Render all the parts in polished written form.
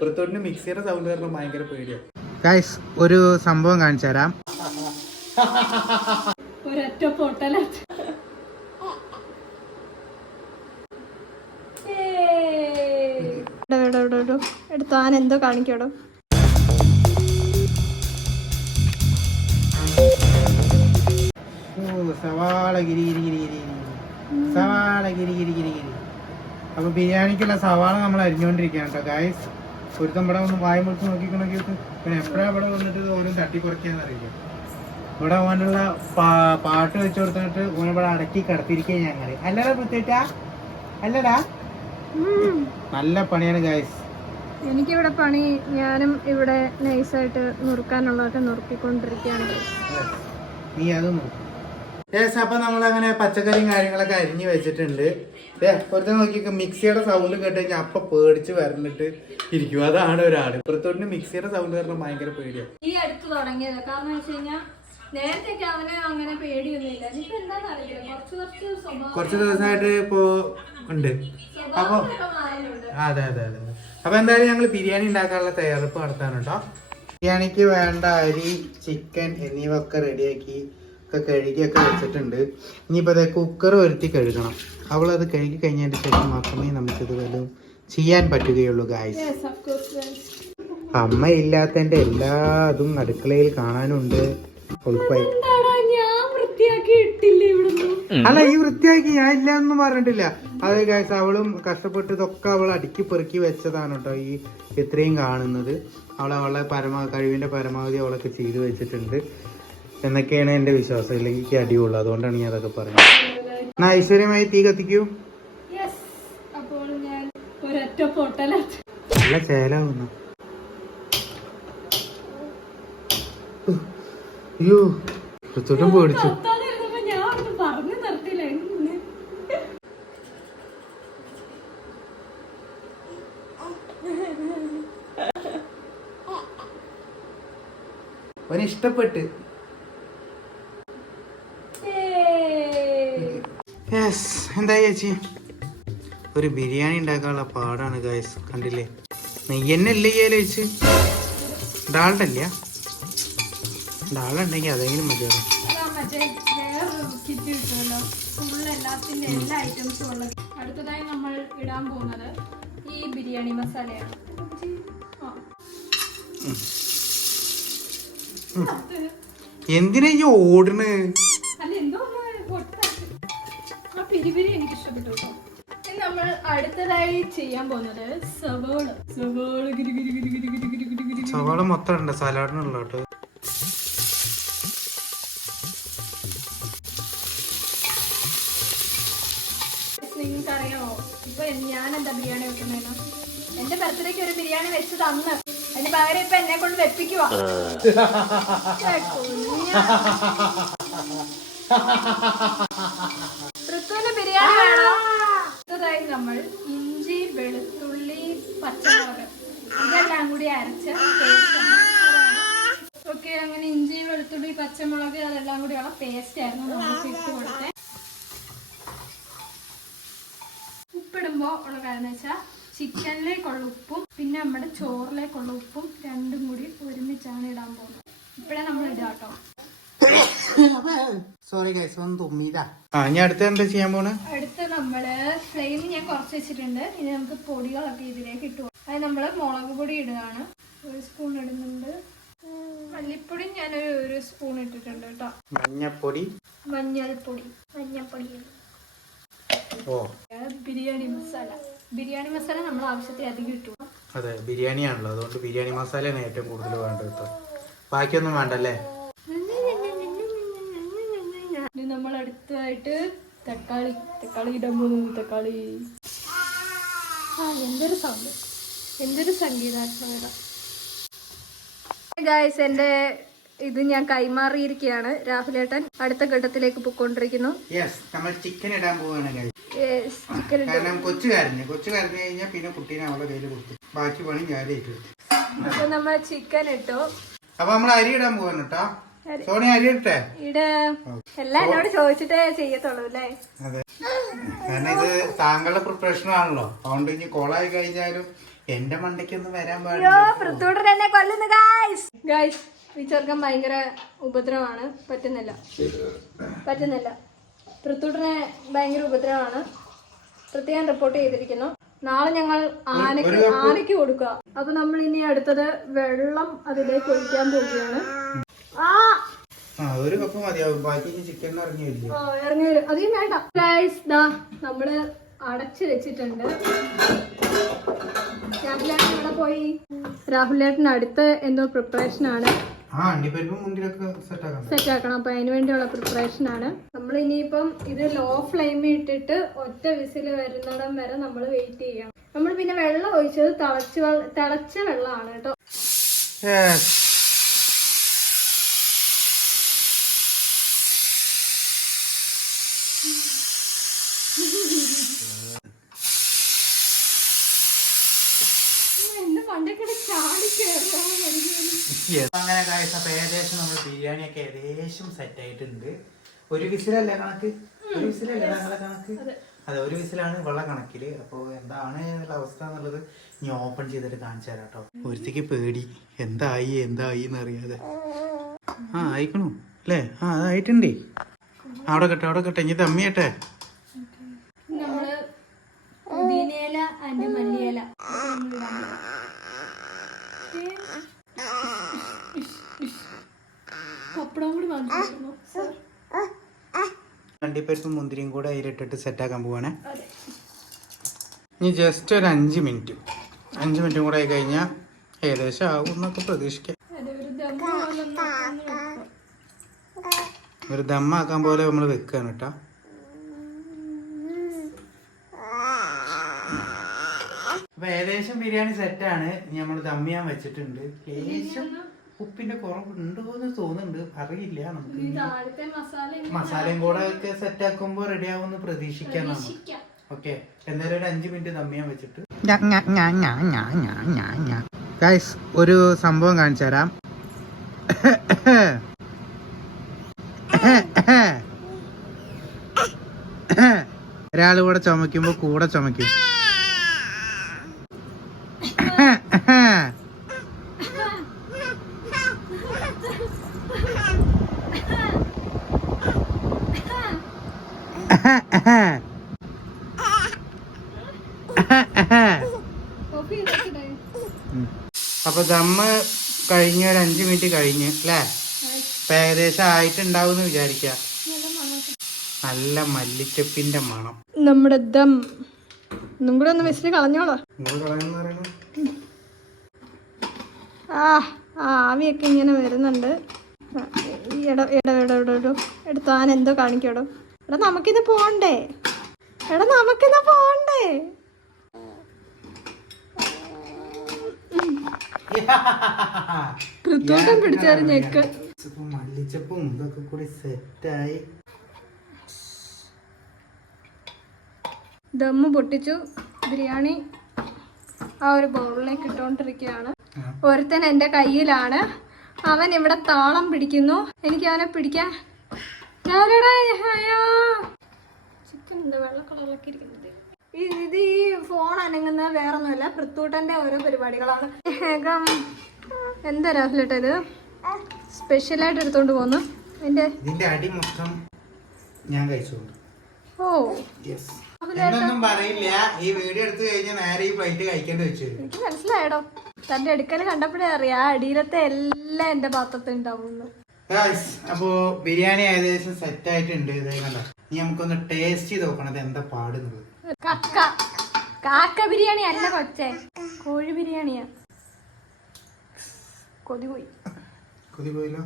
പുറത്തോട്ടിന് മിക്സിയുടെ സൗണ്ട് കാരണം ഭയങ്കര പേടിയാണ്. ഗൈസ് ഒരു സംഭവം കാണിച്ചു തരാം. ഒരൊറ്റ പൊട്ടല എടുത്തു. ആൻ എന്തോ കാണിക്കോടോ. സവാള ഗിരി ഗിരി ഗിരി ഗിരി സവാള ഗിരി ഗിരി ഗിരി ഗിരി. അപ്പൊ ബിരിയാണിക്കുള്ള സവാള നമ്മൾ അരിഞ്ഞോണ്ടിരിക്കുകയാണ് കേട്ടോ ഗൈസ്. ഒരുത്തം ഇവിടെ ഒന്ന് വായ മുറിച്ച് നോക്കിക്കണോക്കിട്ട് പിന്നെ എപ്പോഴാ ഇവിടെ വന്നിട്ട് ഓരോ തട്ടിക്കുറയ്ക്കാന്ന് അറിയില്ല. ഇവിടെ ഓനുള്ള പാട്ട് വെച്ച് കൊടുത്തിട്ട് ഓനിവിടെ അടക്കി കിടത്തിരിക്കുക ഞങ്ങള്. അല്ലടാ പ്രത്യേകിച്ചാ അല്ലടാ, നല്ല പണിയാണ് ഗൈസ്. എനിക്കിവിടെ പണി. ഞാനും ഇവിടെ നൈസായിട്ട് നുറുക്കാനുള്ളതൊക്കെ നുറുക്കിക്കൊണ്ടിരിക്കുകയാണ്. നീ അത് നോക്കും. അപ്പൊ നമ്മളങ്ങനെ പച്ചക്കറിയും കാര്യങ്ങളൊക്കെ അരിഞ്ഞു വെച്ചിട്ടുണ്ട്. പുറത്ത് നോക്കിയൊക്കെ മിക്സിയുടെ സൗണ്ട് കേട്ട് കഴിഞ്ഞാൽ അപ്പൊ പേടിച്ച് വരണ്ടിട്ട് ഇരിക്കും. അതാണ് ഒരാള്. പുറത്തോട്ടിന് മിക്സിയുടെ സൗണ്ട് കാരണം ഭയങ്കര പേടിയാണ്. ഈ അടുത്ത് തുടങ്ങിയത് കാരണം വെച്ച് കഴിഞ്ഞാൽ നേരത്തെ അവന് അങ്ങനെ പേടിയൊന്നുമില്ല. ഇപ്പൊ എന്താണെന്ന് അറിയില്ല, കുറച്ച് ദിവസമായിട്ട് ഇപ്പോ ഉണ്ട്. അപ്പൊ അതെ അതെ അതെ. അപ്പൊ എന്തായാലും ഞങ്ങൾ ബിരിയാണി ഉണ്ടാക്കാനുള്ള തയ്യാറെടുപ്പ് നടത്താൻ കേട്ടോ. ബിരിയാണിക്ക് വേണ്ട അരി, ചിക്കൻ എന്നിവ ഒക്കെ റെഡിയാക്കി ഒക്കെ കഴുകിയൊക്കെ വെച്ചിട്ടുണ്ട്. ഇനിയിപ്പോൾ അതെ കുക്കർ വരുത്തി കഴുകണം. അവളത് കഴുകി കഴിഞ്ഞതിന് ശേഷം മാത്രമേ നമുക്കിത് വല്ലതും ചെയ്യാൻ പറ്റുകയുള്ളൂ ഗായ്സ്. അമ്മ ഇല്ലാത്തതിന്റെ എല്ലാ അതും അടുക്കളയിൽ കാണാനുണ്ട്. അല്ല ഈ വൃത്തിയാക്കി ഞാൻ ഇല്ല എന്നും പറഞ്ഞിട്ടില്ല. അതെ ഗായ്സ്, അവളും കഷ്ടപ്പെട്ട് ഇതൊക്കെ അവൾ അടുക്കി പെറുക്കി വെച്ചതാണ് കേട്ടോ ഈ ഇത്രയും കാണുന്നത്. അവളെ കഴിവിന്റെ പരമാവധി അവളൊക്കെ ചെയ്തു വെച്ചിട്ടുണ്ട് എന്നൊക്കെയാണ് എന്റെ വിശ്വാസം. ഇല്ലെങ്കിൽ എനിക്ക് അടിയുള്ളൂ. അതുകൊണ്ടാണ് ഞാൻ അതൊക്കെ പറയുന്നത്. എന്നാ ഐശ്വര്യമായി തീ കത്തിക്കൂ. നല്ല ചേലാവുന്നു. അയ്യോ കൊച്ചോട്ടും പേടിച്ചു. അവന് ഇഷ്ടപ്പെട്ട്. എന്താ ചേച്ചി, ഒരു ബിരിയാണി ഉണ്ടാക്കാനുള്ള പാടാണ് ഗൈസ്. കണ്ടില്ലേ, നെയ്യന്നല്ലേ ചേച്ചി, ഡാൾഡല്ല. ഡാളുണ്ടെങ്കിൽ അതെങ്കിലും മതിയാവും. അടുത്തതായി നമ്മൾ ഇടാൻ പോകുന്നത് ഈ ബിരിയാണി മസാലയാണ്. എന്തിനാ ഈ ഓടണ്? എനിക്ക് ഇഷ്ടപ്പെട്ടു. നമ്മൾ അടുത്തതായി ചെയ്യാൻ പോകുന്നത് സവാള മൊത്തം ഉണ്ട് സലാഡിനുള്ള കേട്ടോ. നിങ്ങൾക്ക് അറിയാമോ ഇപ്പൊ ഞാൻ എന്താ ബിരിയാണി വെക്കുന്നതിനോ? എന്റെ ബർത്ത്ഡേക്ക് ഒരു ബിരിയാണി വെച്ച് തന്ന് അതിന് പകരം ഇപ്പൊ എന്നെ കൊണ്ട് വെപ്പിക്കുവാ. ഋത്തുവിന് ബിരിയാണി വേണോ? അടുത്തതായി നമ്മൾ ഇഞ്ചി, വെളുത്തുള്ളി, പച്ചമുളക് ഇതെല്ലാം കൂടി അരച്ച പേസ്റ്റാണ്. ഓക്കെ, അങ്ങനെ ഇഞ്ചി, വെളുത്തുള്ളി, പച്ചമുളക് അതെല്ലാം കൂടിയുള്ള പേസ്റ്റ് ആയിരുന്നു നമ്മൾ ഇട്ട് കൊടുത്തത്. ഉപ്പിടുമ്പോ ഉള്ള കാര്യം എന്ന് വെച്ചാൽ ചിക്കനിലേക്കുള്ള ഉപ്പും പിന്നെ നമ്മുടെ ചോറിലേക്കുള്ള ഉപ്പും രണ്ടും കൂടി ഒരുമിച്ചാണ് ഇടാൻ പോകുന്നത്. ഇപ്പഴേ നമ്മൾ ഇടാം കേട്ടോ. സോറി ഗൈസ്, ഒന്ന് തുമ്മിയതാ. ഞാൻ അടുത്ത എന്താ ചെയ്യാൻ പോണ്? അടുത്ത് നമ്മള് ഫ്ലെയിം ഞാൻ കുറച്ച് വെച്ചിട്ടുണ്ട്. ഇനി നമുക്ക് പൊടികളൊക്കെ ഇതിലേക്ക് ഇട്ടു. അത് നമ്മള് മുളക് പൊടി ഇടുകയാണ്. 1 സ്പൂൺ ഇടുന്നുണ്ട്. മല്ലിപ്പൊടി ഞാനൊരു 1 സ്പൂൺ ഇട്ടിട്ടുണ്ട് കേട്ടോ. മഞ്ഞപ്പൊടി, മഞ്ഞൾപ്പൊടി, ഓ ബിരിയാണി മസാല നമ്മൾ ആവശ്യത്തിന് അധികം ഇട്ടു. അതെ, ബിരിയാണി ആണല്ലോ, അതുകൊണ്ട് ബിരിയാണി മസാലയാണ് ഏറ്റവും കൂടുതൽ വേണ്ടത് കേട്ടോ. ബാക്കിയൊന്നും വേണ്ടല്ലേ. നമ്മൾ അടുത്തായിട്ട് തക്കാളി ഇടാൻ പോകുന്നു. തക്കാളി എന്തൊരു സംഗീതാത്മകത ഗായ്സ്. എന്റെ ഇത് ഞാൻ കൈമാറിയിരിക്കുകയാണ്. രാഹുലേട്ടൻ അടുത്ത ഘട്ടത്തിലേക്ക് പോയിക്കൊണ്ടിരിക്കുന്നു. ചിക്കൻ ഇടാൻ പോവാണ്. കാരണം കൊച്ചു കരഞ്ഞു കഴിഞ്ഞാൽ പിന്നെ കുട്ടീനെ അവളുടെ കയ്യിൽ കൊടുത്തു. ബാക്കി പണി ഞാൻ ഏറ്റു. അപ്പൊ നമ്മൾ ചിക്കൻ ഇട്ടു. അപ്പൊ നമ്മൾ അരി ഇടാൻ പോവാണ് കേട്ടോ. സോണി അരി ഇട്ടേ എല്ലാം എന്നോട് ചോദിച്ചിട്ടേ ചെയ്യത്തുള്ളൂ അല്ലേ? അതെ, കാരണം ഇത് താങ്കളുടെ പ്രിപ്പറേഷൻ ആണല്ലോ. അതുകൊണ്ട് ഇനി കോളായി കഴിഞ്ഞാലും എന്റെ മണ്ടയ്ക്കൊന്നും വരാൻ അയ്യോ പാടില്ല. പൃഥ്വിയുടെ എന്നെ കൊല്ലുന്നു ഗൈസ് ഈ ചെറുക്കൻ ഭയങ്കര ഉപദ്രവമാണ്. പറ്റുന്നില്ല പൃഥ്വിയുടെ ഭയങ്കര ഉപദ്രവമാണ്. പ്രത്യേകം റിപ്പോർട്ട് ചെയ്തിരിക്കുന്നു. നാളെ ഞങ്ങൾ ആനയ്ക്ക് കൊടുക്കുക. അപ്പൊ നമ്മൾ ഇനി അടുത്തത് വെള്ളം അതിലേക്ക് ഒഴിക്കാൻ പോവുകയാണ്. ഒരു കപ്പ് മതിയാവും, ബാക്കി ചിക്കൻ ഇറങ്ങി വരില്ല. ഇറങ്ങി വരും, അധികം വേണ്ട ഗൈസ്. ദാ നമ്മള് അടച്ചു വെച്ചിട്ടുണ്ട്. രാഹുലേട്ടൻ ഇവിടെ പോയി. രാഹുലേട്ടൻ അടുത്ത എന്തോ പ്രിപ്പറേഷൻ ആണ്, സെറ്റ് ആക്കണം. അപ്പൊ അതിന് വേണ്ടിയുള്ള പ്രിപ്പറേഷൻ ആണ്. നമ്മൾ ഇനിയിപ്പം ഇത് ലോ ഫ്ലെയിമിൽ ഇട്ടിട്ട് ഒറ്റ വിസിൽ വരുന്നിടം വരെ നമ്മൾ വെയിറ്റ് ചെയ്യണം. നമ്മൾ പിന്നെ വെള്ളം ഒഴിച്ചത് തിളച്ച വെള്ളമാണ് കേട്ടോ. അങ്ങനെ കാഴ്ച ഏകദേശം നമ്മൾ ബിരിയാണിയൊക്കെ ഏകദേശം സെറ്റ് ആയിട്ടുണ്ട്. ഒരു വിസിലല്ലേ കണക്ക്? ഒരു വിസിലല്ലേ ഞങ്ങളെ കണക്ക്? അതെ, ഒരു വിസിലാണ് വെള്ളം കണക്കില്. അപ്പൊ എന്താണ് അവസ്ഥ എന്നുള്ളത് ഞാൻ ഓപ്പൺ ചെയ്തിട്ട് കാണിച്ചു തരാം കേട്ടോ. ഒരുത്തേക്ക് പേടി, എന്തായി എന്നറിയാതെ. ആയിക്കണു അല്ലേ? അതായിട്ടുണ്ടേ. അവിടെ കെട്ടെ ഇനി തമ്മിയട്ടെ. നമ്മള് പുതിനയില ആൻഡ് മല്ലിയില പപ്പടം കൂടി വാങ്ങിക്കുന്നു. അണ്ടിപ്പരിപ്പും മുന്തിരിയും കൂടെ അതിലിട്ടിട്ട് സെറ്റാക്കാൻ പോവാണേ. ഇനി ജസ്റ്റ് ഒരു 5 മിനിറ്റും കൂടെ ആയി കഴിഞ്ഞാൽ ഏകദേശം ആവും എന്നൊക്കെ പ്രതീക്ഷിക്കാം. ഒരു ദമ്മാക്കാൻ പോലെ നമ്മൾ വെക്കുകയാണ് കേട്ടോ. അപ്പൊ ഏകദേശം ബിരിയാണി സെറ്റാണ്. നമ്മൾ ദം ചെയ്യാൻ വെച്ചിട്ടുണ്ട്. ലേശം ഉപ്പിന്റെ കുറവുണ്ടോ എന്ന് തോന്നുന്നുണ്ട്, അറിയില്ല. നമുക്ക് മസാലയും കൂടെ ഒക്കെ സെറ്റ് ആക്കുമ്പോ റെഡി ആവുമെന്ന് പ്രതീക്ഷിക്കാം നമുക്ക്. ഓക്കെ, എന്തായാലും ഒരു 5 മിനിറ്റ് ദം ചെയ്യാൻ വെച്ചിട്ട് ഗൈസ് ഒരു സംഭവം കാണിച്ചു തരാം. ഒരാൾ കൂടെ ചുമക്കുമ്പോ കൂടെ ചുമക്കും. അപ്പൊ ദമ്മ് കഴിഞ്ഞ ഒരു 5 മിനിറ്റ് കഴിഞ്ഞ് അല്ലേ? ഇപ്പൊ ഏകദേശം ആയിട്ടുണ്ടാവും വിചാരിക്ക. നല്ല മല്ലിച്ചപ്പിന്റെ മണം. നമ്മുടെ ദം ഒന്നും കൂടെ ഒന്ന് വിസിൽ കളഞ്ഞോളോ. ആവിയൊക്കെ ഇങ്ങനെ വരുന്നുണ്ട്. താൻ എന്തോ കാണിക്കോടോ. നമുക്കിന്ന് പോണ്ടേ? കൃത്യം പിടിച്ചാലും ഞെക്ക്. മല്ലിച്ചപ്പും ഇതൊക്കെ കൂടി സെറ്റായി. ദമ്മ് പൊട്ടിച്ചു. ബിരിയാണി ആ ഒരു ബൗളിലേക്ക് ഇട്ടോണ്ടിരിക്കുകയാണ്. ഒരുത്തൻ എന്റെ കയ്യിലാണ്. അവൻ ഇവിടെ താളം പിടിക്കുന്നു. എനിക്ക് അവനെ പിടിക്കാൻ. ചിക്കൻ എന്താ വെള്ള കളറിലൊക്കെ ഇരിക്കുന്നത്? ഇത് ഈ ഫോൺ അനങ്ങുന്നത് വേറൊന്നുമല്ല, പൃഥ്വൂട്ടന്റെ ഓരോ പരിപാടികളാണ്. എന്താ രാഹുലേട്ടാ ഇത് സ്പെഷ്യലായിട്ട് എടുത്തോണ്ട് പോന്നു? ഇതിന്റെ അടി മൊത്തം ഞാൻ കഴിച്ചോണ്ട്. ഓ എന്നൊന്നും പറയില്ല. ഈ വീഡിയോ എടുത്തു കഴിഞ്ഞാൽ നേരെ ഈ പ്ലേറ്റ് കഴിക്കേണ്ടി വെച്ചു. എനിക്ക് മനസ്സിലായടോ, തന്റെ അടുക്കൽ കണ്ടപ്പോഴേ അറിയാം അടിയിലത്തെ എല്ലാം എന്റെ പാത്രത്തിൽ ഉണ്ടാവുന്നു. അപ്പോ ബിരിയാണി ഏകദേശം സെറ്റ് ആയിട്ടുണ്ട്. ഇതേ കണ്ട, ഇനി നമുക്കൊന്ന് ടേസ്റ്റ് ചെയ്ത് നോക്കണം എന്താ പാടുന്നത്. കാക്ക ബിരിയാണി അല്ല കൊച്ചേ, കോഴി ബിരിയാണിയാ. കൊതി പോയില്ലോ.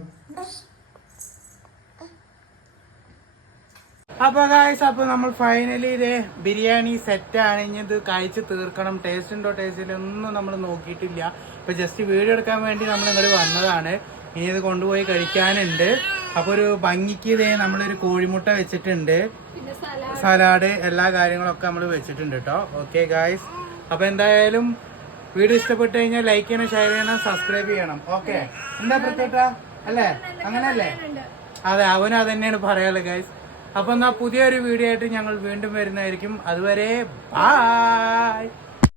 അപ്പൊ ഗായ്സ്, അപ്പൊ നമ്മൾ ഫൈനലി ഇതേ ബിരിയാണി സെറ്റാണ്. ഇനി ഇത് കഴിച്ച് തീർക്കണം. ടേസ്റ്റ് ഉണ്ടോ ടേസ്റ്റ് ഒന്നും നമ്മൾ നോക്കിയിട്ടില്ല. ഇപ്പൊ ജസ്റ്റ് വീഡിയോ എടുക്കാൻ വേണ്ടി നമ്മൾ ഇങ്ങോട്ട് വന്നതാണ്. ഇനി ഇത് കൊണ്ടുപോയി കഴിക്കാനുണ്ട്. അപ്പൊ ഒരു ഭംഗിക്ക് ഇതേ നമ്മളൊരു കോഴിമുട്ട വെച്ചിട്ടുണ്ട്, സലാഡ്, എല്ലാ കാര്യങ്ങളൊക്കെ നമ്മൾ വെച്ചിട്ടുണ്ട് കേട്ടോ. ഓക്കെ ഗായ്സ്, അപ്പൊ എന്തായാലും വീഡിയോ ഇഷ്ടപ്പെട്ടു കഴിഞ്ഞാൽ ലൈക്ക് ചെയ്യണം, ഷെയർ ചെയ്യണം, സബ്സ്ക്രൈബ് ചെയ്യണം. ഓക്കെ, എന്താ പ്രത്യേകത അല്ലേ? അങ്ങനല്ലേ? അതെ, അവനും അത് തന്നെയാണ് പറയാനുള്ളത് ഗായ്സ്. അപ്പൊ എന്നാ പുതിയൊരു വീഡിയോ ആയിട്ട് ഞങ്ങൾ വീണ്ടും വരുന്നതായിരിക്കും. അതുവരെ ബൈ.